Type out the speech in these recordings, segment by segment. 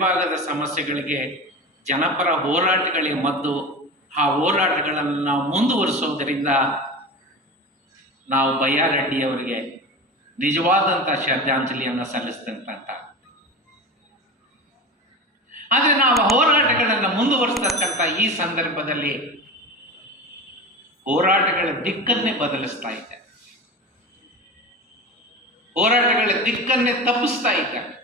ಭಾಗದ ಸಮಸ್ಯೆಗಳಿಗೆ ಜನಪರ ಹೋರಾಟಗಳಿಗೆ ಮದ್ದು. ಆ ಹೋರಾಟಗಳನ್ನು ನಾವು ಮುಂದುವರಿಸೋದರಿಂದ ನಾವು ಬಯ್ಯಾರೆಡ್ಡಿಯವರಿಗೆ ನಿಜವಾದಂಥ ಶ್ರದ್ಧಾಂಜಲಿಯನ್ನು ಸಲ್ಲಿಸಿದಂತ ಆದರೆ ನಾವು ಹೋರಾಟಗಳನ್ನು ಮುಂದುವರಿಸ್ತಕ್ಕಂಥ ಈ ಸಂದರ್ಭದಲ್ಲಿ ಹೋರಾಟಗಳ ದಿಕ್ಕನ್ನೇ ಬದಲಿಸ್ತಾ ಇದೆ ಹೋರಾಟಗಳ ದಿಕ್ಕನ್ನೇ ತಪ್ಪಿಸ್ತಾ ಇದೆ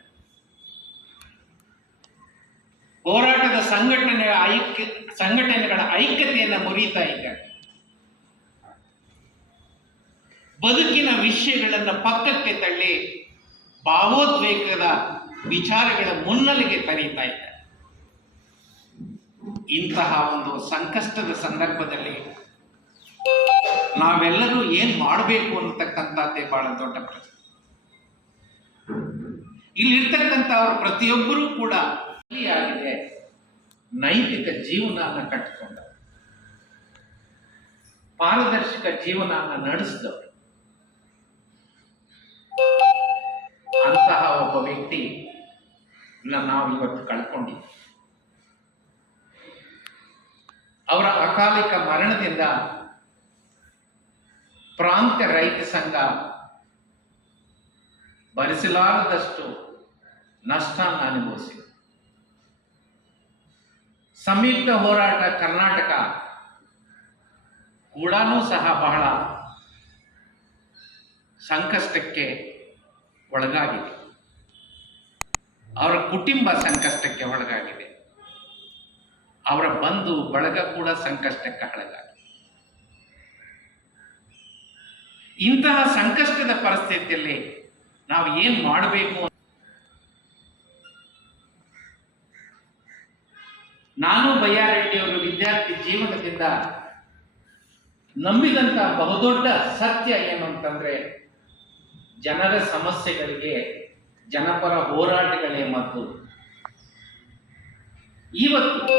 ಹೋರಾಟದ ಸಂಘಟನೆ ಐಕ್ಯ, ಸಂಘಟನೆಗಳ ಐಕ್ಯತೆಯನ್ನು ಮುರಿತಾ ಇದ್ದಾರೆ ಬದುಕಿನ ವಿಷಯಗಳನ್ನು ಪಕ್ಕಕ್ಕೆ ತಳ್ಳಿ ಭಾವೋದ್ವೇಗದ ವಿಚಾರಗಳ ಮುನ್ನೆಲೆಗೆ ತರೀತಾ ಇದ್ದಾರೆ ಇಂತಹ ಒಂದು ಸಂಕಷ್ಟದ ಸಂದರ್ಭದಲ್ಲಿ ನಾವೆಲ್ಲರೂ ಏನ್ ಮಾಡಬೇಕು ಅನ್ನತಕ್ಕಂಥದ್ದೇ ಬಹಳ ದೊಡ್ಡ ಪ್ರಶ್ನೆ. ಇಲ್ಲಿರ್ತಕ್ಕಂಥವ್ರು ಪ್ರತಿಯೊಬ್ಬರೂ ಕೂಡ ಆಗಿದೆ. ನೈತಿಕ ಜೀವನನ ಕಟ್ಟಿಕೊಂಡ. ಪಾರದರ್ಶಕ ಜೀವನನ ನಡೆಸಿದವರು. ಅಂತಹ ಒಬ್ಬ ವ್ಯಕ್ತಿ ನಾವು ಇವತ್ತು ಕಳ್ಕೊಂಡಿದ್ದೀವಿ ಅವರ ಅಕಾಲಿಕ ಮರಣದಿಂದ ಪ್ರಾಂತ್ಯ ರೈತ ಸಂಘ ಭರಿಸಲಾರದಷ್ಟು ನಷ್ಟ ಅನುಭವಿಸಿದೆ. ಸಂಯುಕ್ತ ಹೋರಾಟ ಕರ್ನಾಟಕ ಕೂಡ ಸಹ ಬಹಳ ಸಂಕಷ್ಟಕ್ಕೆ ಒಳಗಾಗಿದೆ. ಅವರ ಕುಟುಂಬ ಸಂಕಷ್ಟಕ್ಕೆ ಒಳಗಾಗಿದೆ. ಅವರ ಬಂಧು ಬಳಗ ಕೂಡ ಸಂಕಷ್ಟಕ್ಕೆ ಒಳಗಾಗಿದೆ ಇಂತಹ ಸಂಕಷ್ಟದ ಪರಿಸ್ಥಿತಿಯಲ್ಲಿ ನಾವು ಏನ್ ಮಾಡಬೇಕು ನಾನು ಬಯ್ಯಾರೆಡ್ಡಿಯವರು ವಿದ್ಯಾರ್ಥಿ ಜೀವನದಿಂದ ನಂಬಿದಂತ ಬಹುದೊಡ್ಡ ಸತ್ಯ ಏನು ಅಂತಂದ್ರೆ ಜನರ ಸಮಸ್ಯೆಗಳಿಗೆ, ಜನಪರ ಹೋರಾಟಗಳೇ ಮತ್ತು ಇವತ್ತು